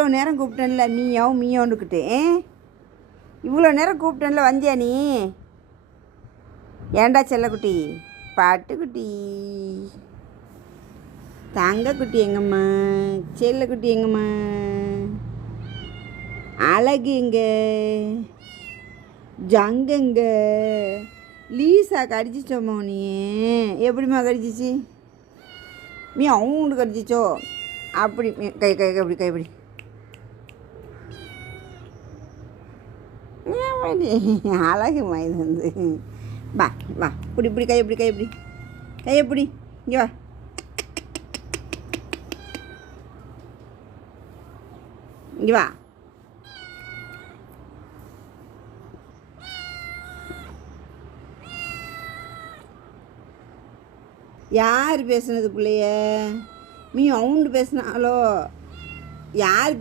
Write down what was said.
இவ்வளோ நேரம் கூப்பிட்டேன்ல மீயோன்னுக்கிட்டு இவ்வளோ நேரம் கூப்பிட்டேன்ல வந்தியா நீ? ஏண்டா செல்லக்குட்டி, பாட்டுக்குட்டி, தங்கக்குட்டி எங்கம்மா, செல்லக்குட்டி எங்கம்மா, அழகு எங்க, ஜங்கங்க, லீசா கடிச்சிச்சோம்மா நீ? எப்படிம்மா கடிச்சிச்சு? மீ அவங்களுக்கு கடிச்சிச்சோ? அப்படி கை கை அப்படி கைப்படி அழகுமா இது வந்து. வா வா இப்படி இப்படி கை எப்படி கை எப்படி கை எப்படி இங்கே வா. இங்கே வா. யார் பேசுனது பிள்ளைய? மீ அவண்டு பேசுனாலோ? யார்